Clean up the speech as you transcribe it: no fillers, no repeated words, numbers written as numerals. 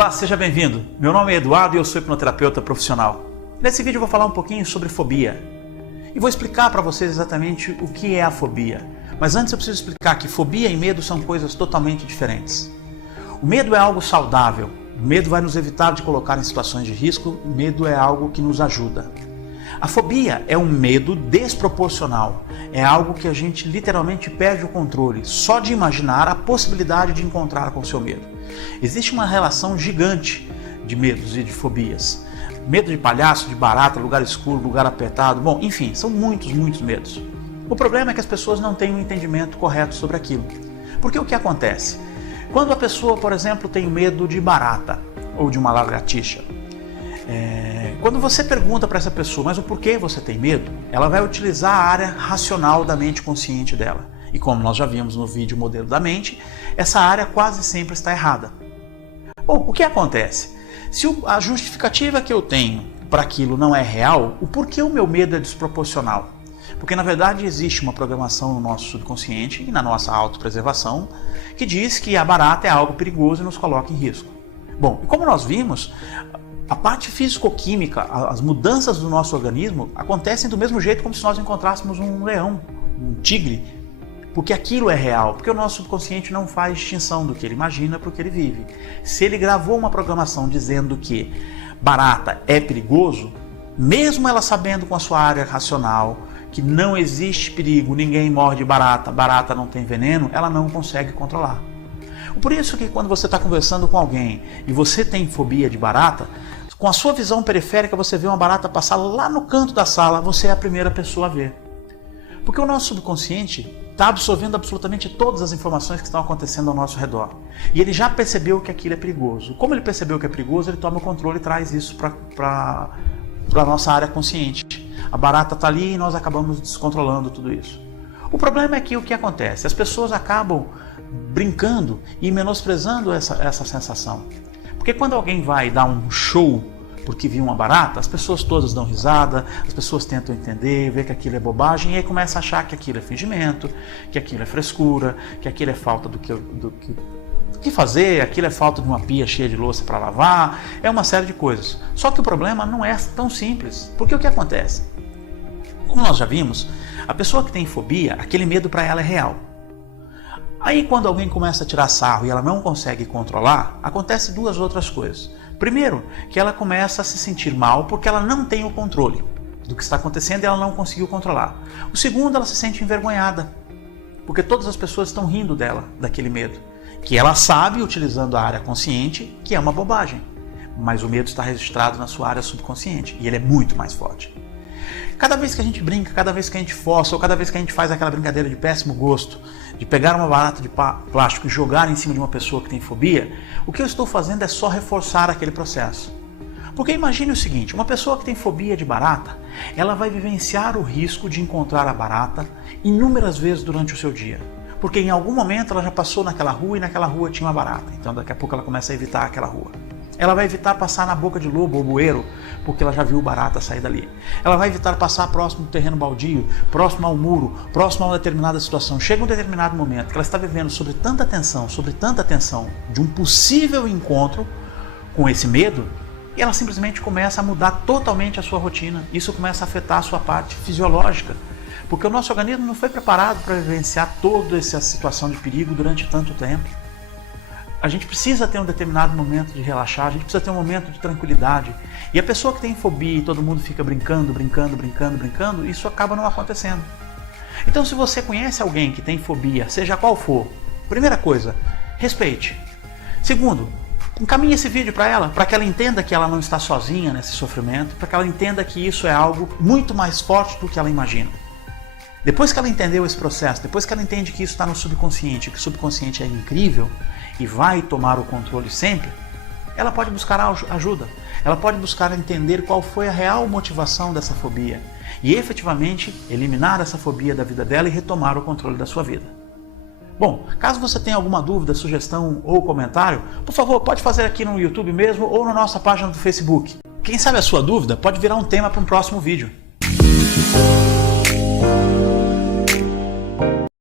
Olá, seja bem-vindo. Meu nome é Eduardo e eu sou hipnoterapeuta profissional. Nesse vídeo eu vou falar um pouquinho sobre fobia. E vou explicar para vocês exatamente o que é a fobia. Mas antes eu preciso explicar que fobia e medo são coisas totalmente diferentes. O medo é algo saudável. O medo vai nos evitar de colocar em situações de risco. O medo é algo que nos ajuda. A fobia é um medo desproporcional. É algo que a gente literalmente perde o controle só de imaginar a possibilidade de encontrar com o seu medo. Existe uma relação gigante de medos e de fobias. Medo de palhaço, de barata, lugar escuro, lugar apertado, bom, enfim, são muitos medos. O problema é que as pessoas não têm um entendimento correto sobre aquilo. Porque o que acontece? Quando a pessoa, por exemplo, tem medo de barata ou de uma lagartixa, quando você pergunta para essa pessoa, mas o porquê você tem medo? Ela vai utilizar a área racional da mente consciente dela. E como nós já vimos no vídeo Modelo da Mente, essa área quase sempre está errada. Bom, o que acontece? Se a justificativa que eu tenho para aquilo não é real, o porquê o meu medo é desproporcional? Porque na verdade existe uma programação no nosso subconsciente e na nossa autopreservação que diz que a barata é algo perigoso e nos coloca em risco. Bom, e como nós vimos, a parte físico-química, as mudanças do nosso organismo acontecem do mesmo jeito como se nós encontrássemos um leão, um tigre, porque aquilo é real, porque o nosso subconsciente não faz distinção do que ele imagina para o que ele vive. Se ele gravou uma programação dizendo que barata é perigoso, mesmo ela sabendo com a sua área racional que não existe perigo, ninguém morre de barata, barata não tem veneno, ela não consegue controlar. Por isso que quando você está conversando com alguém e você tem fobia de barata, com a sua visão periférica você vê uma barata passar lá no canto da sala, você é a primeira pessoa a ver. Porque o nosso subconsciente está absorvendo absolutamente todas as informações que estão acontecendo ao nosso redor. E ele já percebeu que aquilo é perigoso. Como ele percebeu que é perigoso, ele toma o controle e traz isso para a nossa área consciente. A barata está ali e nós acabamos descontrolando tudo isso. O problema é que o que acontece? As pessoas acabam brincando e menosprezando essa sensação. Porque quando alguém vai dar um show porque viu uma barata, as pessoas todas dão risada, as pessoas tentam entender, ver que aquilo é bobagem e aí começa a achar que aquilo é fingimento, que aquilo é frescura, que aquilo é falta do que fazer, aquilo é falta de uma pia cheia de louça para lavar, é uma série de coisas. Só que o problema não é tão simples, porque o que acontece? Como nós já vimos, a pessoa que tem fobia, aquele medo para ela é real. Aí quando alguém começa a tirar sarro e ela não consegue controlar, acontece duas outras coisas. Primeiro, que ela começa a se sentir mal porque ela não tem o controle do que está acontecendo e ela não conseguiu controlar. O segundo, ela se sente envergonhada, porque todas as pessoas estão rindo dela, daquele medo, que ela sabe, utilizando a área consciente, que é uma bobagem, mas o medo está registrado na sua área subconsciente e ele é muito mais forte. Cada vez que a gente brinca, cada vez que a gente força, ou cada vez que a gente faz aquela brincadeira de péssimo gosto, de pegar uma barata de plástico e jogar em cima de uma pessoa que tem fobia, o que eu estou fazendo é só reforçar aquele processo. Porque imagine o seguinte, uma pessoa que tem fobia de barata, ela vai vivenciar o risco de encontrar a barata inúmeras vezes durante o seu dia. Porque em algum momento ela já passou naquela rua e naquela rua tinha uma barata, então daqui a pouco ela começa a evitar aquela rua. Ela vai evitar passar na boca de lobo ou bueiro, porque ela já viu barata sair dali. Ela vai evitar passar próximo do terreno baldio, próximo ao muro, próximo a uma determinada situação. Chega um determinado momento que ela está vivendo sobre tanta tensão de um possível encontro com esse medo, e ela simplesmente começa a mudar totalmente a sua rotina. Isso começa a afetar a sua parte fisiológica, porque o nosso organismo não foi preparado para vivenciar toda essa situação de perigo durante tanto tempo. A gente precisa ter um determinado momento de relaxar, a gente precisa ter um momento de tranquilidade. E a pessoa que tem fobia e todo mundo fica brincando, isso acaba não acontecendo. Então se você conhece alguém que tem fobia, seja qual for, primeira coisa, respeite. Segundo, encaminhe esse vídeo para ela, para que ela entenda que ela não está sozinha nesse sofrimento, para que ela entenda que isso é algo muito mais forte do que ela imagina. Depois que ela entendeu esse processo, depois que ela entende que isso está no subconsciente, que o subconsciente é incrível e vai tomar o controle sempre, ela pode buscar ajuda, ela pode buscar entender qual foi a real motivação dessa fobia e efetivamente eliminar essa fobia da vida dela e retomar o controle da sua vida. Bom, caso você tenha alguma dúvida, sugestão ou comentário, por favor, pode fazer aqui no YouTube mesmo ou na nossa página do Facebook. Quem sabe a sua dúvida pode virar um tema para um próximo vídeo.